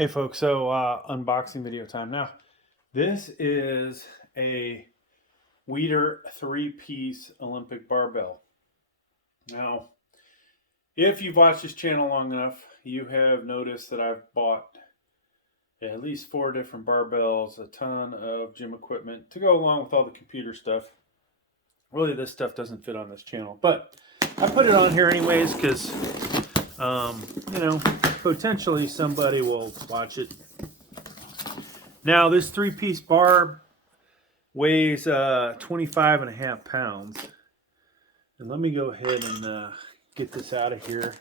Hey folks, so unboxing video time. Now, this is a Weider 3-piece Olympic barbell. Now, if you've watched this channel long enough, you have noticed that I've bought at least 4 different barbells, a ton of gym equipment to go along with all the computer stuff. Really, this stuff doesn't fit on this channel, but I put it on here anyways because, potentially somebody will watch it. Now, this 3-piece bar weighs 25.5 pounds. And let me go ahead and get this out of here.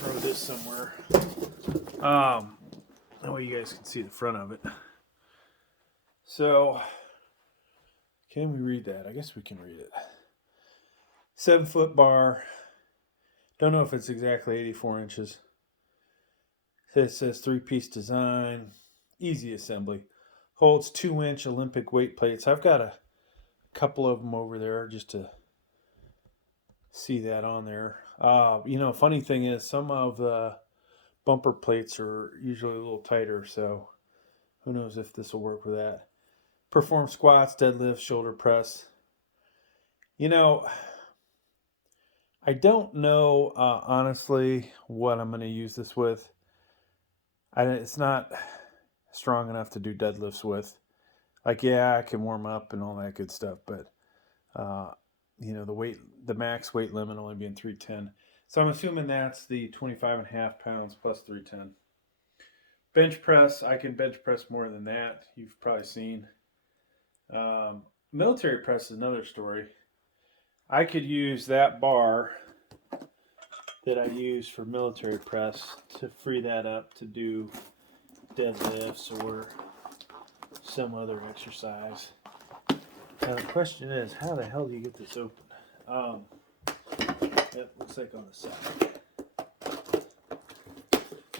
Throw this somewhere. That way you guys can see the front of it. So, can we read that? I guess we can read it. 7-foot bar. Don't know if it's exactly 84 inches. It says 3-piece design. Easy assembly. Holds 2-inch Olympic weight plates. I've got a couple of them over there just to see that on there. Funny thing is some of the bumper plates are usually a little tighter, so who knows if this will work with that. Perform squats, deadlifts, shoulder press. I don't know, honestly, what I'm going to use this with. It's not strong enough to do deadlifts with. Like, yeah, I can warm up and all that good stuff, but, the max weight limit only being 310. So I'm assuming that's the 25.5 pounds plus 310. Bench press, I can bench press more than that. You've probably seen. Military press is another story. I could use that bar that I use for military press to free that up to do deadlifts or some other exercise. Now the question is, how the hell do you get this open? That looks like on the side.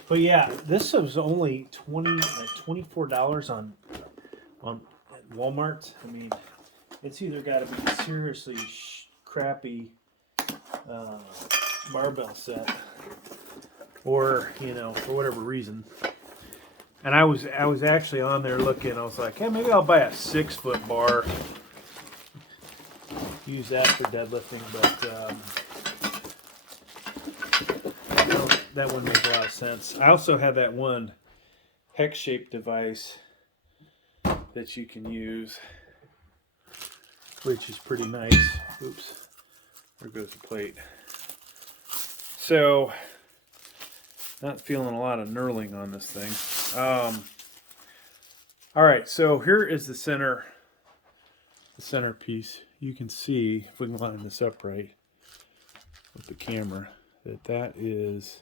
But yeah, this was only $24 on at Walmart. I mean, it's either got to be seriously crappy barbell set, or for whatever reason. And I was actually on there looking. I was like, hey, maybe I'll buy a 6-foot bar, use that for deadlifting, but that wouldn't make a lot of sense. I also have that one hex-shaped device that you can use, which is pretty nice. Oops, there goes the plate. So, not feeling a lot of knurling on this thing. All right, so here is the centerpiece. You can see, if we can line this up right with the camera, that is.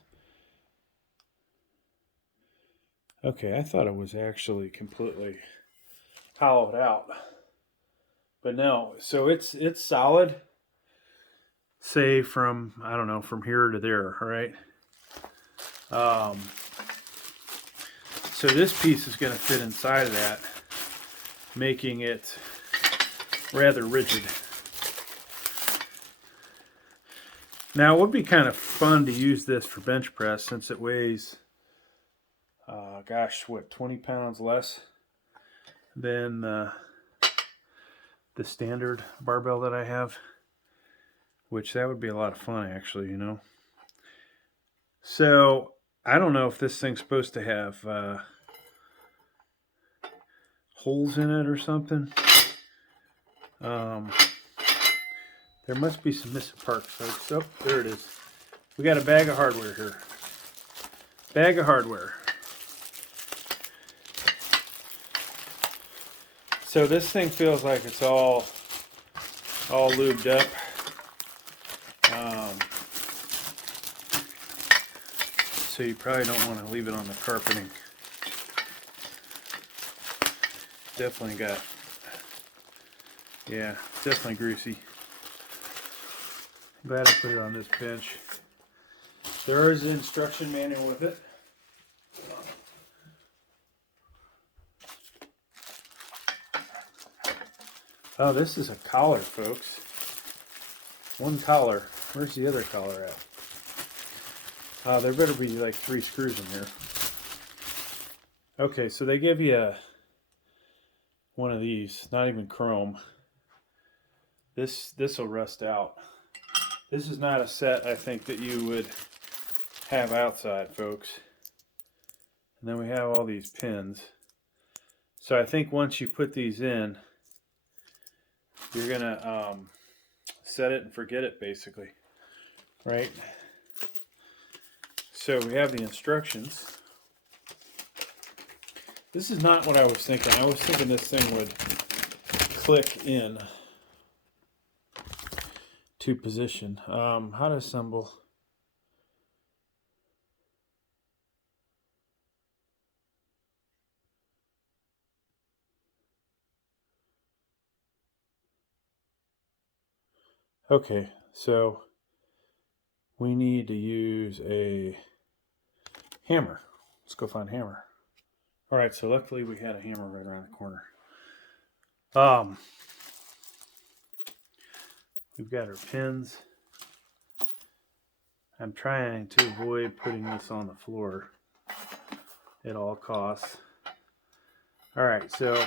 Okay, I thought it was actually completely hollowed out, but no. So it's solid. Say from, I don't know, from here to there, all right? So this piece is going to fit inside of that, making it rather rigid. Now, it would be kind of fun to use this for bench press since it weighs, 20 pounds less than the standard barbell that I have. Which that would be a lot of fun, actually, So, I don't know if this thing's supposed to have holes in it or something. There must be some missing parts, folks. Oh, there it is. We got a bag of hardware here. Bag of hardware. So this thing feels like it's all lubed up. So you probably don't want to leave it on the carpeting. Definitely definitely greasy. Glad I put it on this bench. There is an instruction manual with it. Oh, this is a collar, folks. One collar. Where's the other collar at? There better be like 3 screws in here. Okay, so they give you one of these, not even chrome. This will rust out. This is not a set I think that you would have outside, folks. And then we have all these pins. So I think once you put these in, you're gonna set it and forget it, basically, right? So we have the instructions. This is not what I was thinking. I was thinking this thing would click in to position. How to assemble. Okay, so we need to use a hammer. Let's go find a hammer. All right, so luckily we had a hammer right around the corner. We've got our pins. I'm trying to avoid putting this on the floor at all costs. All right, so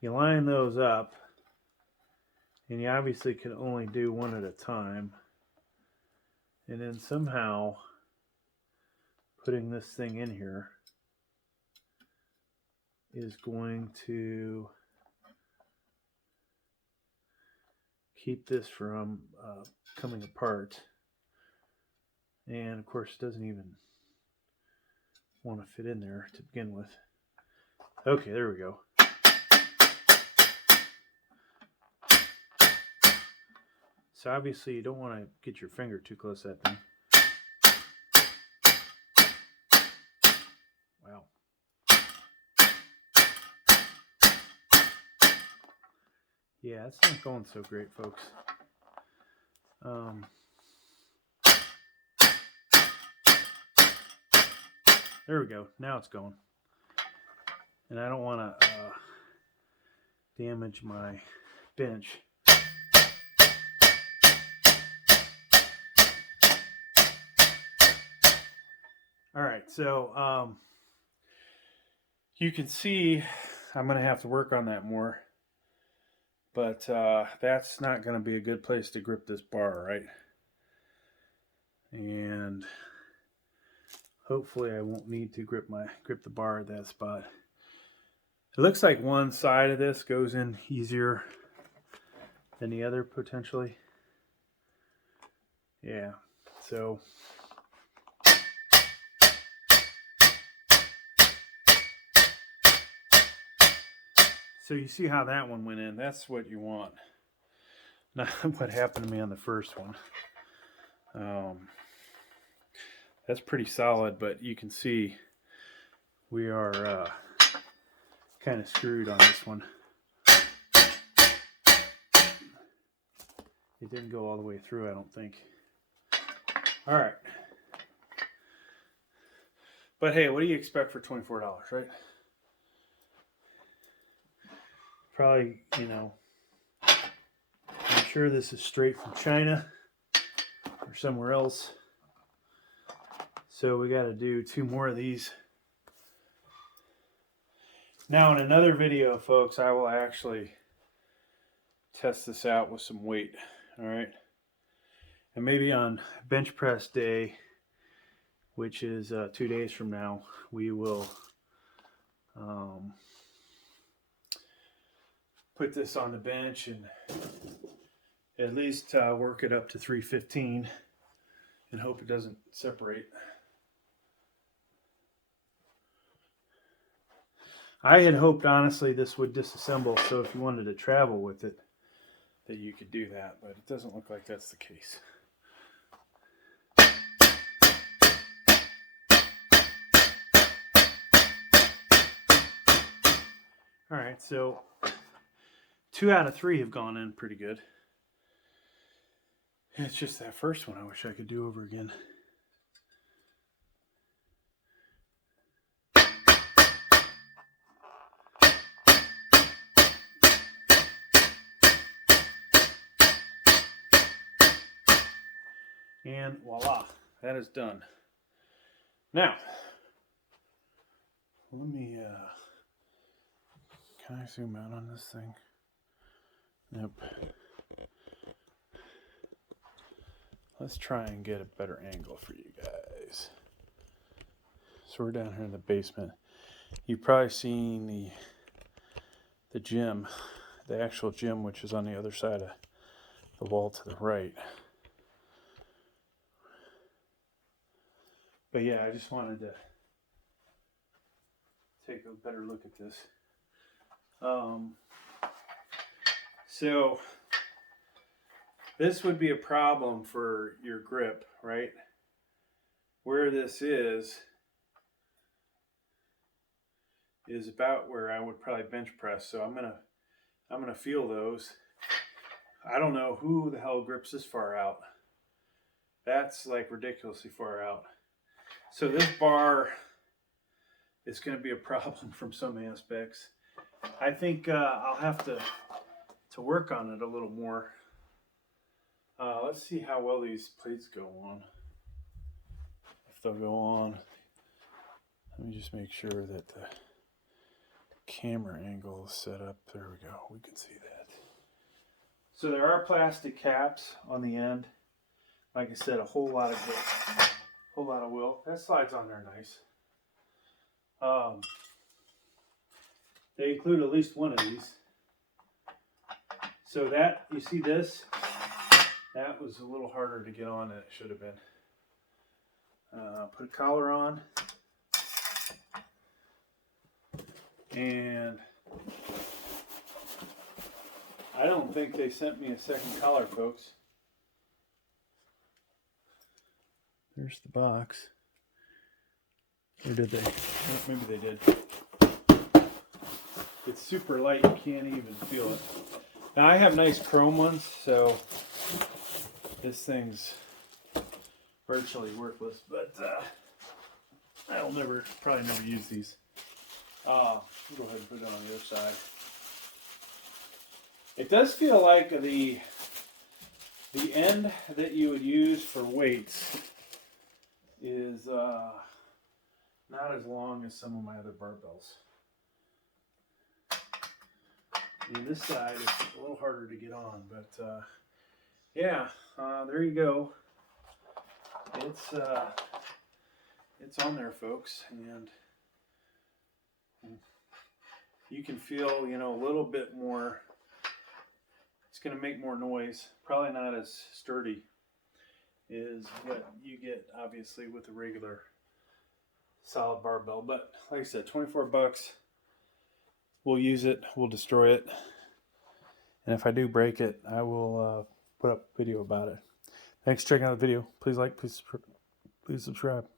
you line those up, and you obviously can only do one at a time. And then somehow putting this thing in here is going to keep this from coming apart. And of course it doesn't even want to fit in there to begin with. Okay, there we go. So obviously you don't want to get your finger too close to that thing. Wow. Yeah, it's not going so great, folks. There we go. Now it's going. And I don't want to damage my bench. All right, so you can see I'm going to have to work on that more. But that's not going to be a good place to grip this bar, right? And hopefully I won't need to grip the bar at that spot. It looks like one side of this goes in easier than the other potentially. Yeah, so you see how that one went in. That's what you want. Not what happened to me on the first one. That's pretty solid, but you can see we are kind of screwed on this one. It didn't go all the way through, I don't think. All right. But hey, what do you expect for $24, right? Probably, I'm sure this is straight from China or somewhere else. So we got to do 2 more of these. Now in another video, folks, I will actually test this out with some weight. All right. And maybe on bench press day, which is 2 days from now, we will put this on the bench and at least work it up to 315 and hope it doesn't separate. I had hoped, honestly, this would disassemble, so if you wanted to travel with it, that you could do that, but it doesn't look like that's the case. All right, so 2 out of 3 have gone in pretty good. It's just that first one I wish I could do over again. And voila, that is done. Now, let me, can I zoom out on this thing? Nope. Let's try and get a better angle for you guys. So we're down here in the basement. You've probably seen the gym, the actual gym, which is on the other side of the wall to the right. But yeah, I just wanted to take a better look at this. So this would be a problem for your grip, right? Where this is about where I would probably bench press. So I'm gonna feel those. I don't know who the hell grips this far out. That's like ridiculously far out. So this bar is going to be a problem from some aspects. I think I'll have to work on it a little more. Let's see how well these plates go on. If they'll go on. Let me just make sure that the camera angle is set up. There we go. We can see that. So there are plastic caps on the end. Like I said, a whole lot of grip, whole lot of will. That slides on there nice. They include at least one of these. So that, you see this? That was a little harder to get on than it should have been. Put a collar on. And I don't think they sent me a second collar, folks. There's the box. Or did they? Maybe they did. It's super light, you can't even feel it. Now I have nice chrome ones, so this thing's virtually worthless, but I'll probably never use these. I'll go ahead and put it on the other side. It does feel like the end that you would use for weights is not as long as some of my other barbells. And this side is a little harder to get on, but yeah, there you go. It's on there, folks, and you can feel, a little bit more. It's going to make more noise. Probably not as sturdy as what you get, obviously, with a regular solid barbell. But like I said, $24. We'll use it. We'll destroy it. And if I do break it, I will put up a video about it. Thanks for checking out the video. Please like, please subscribe.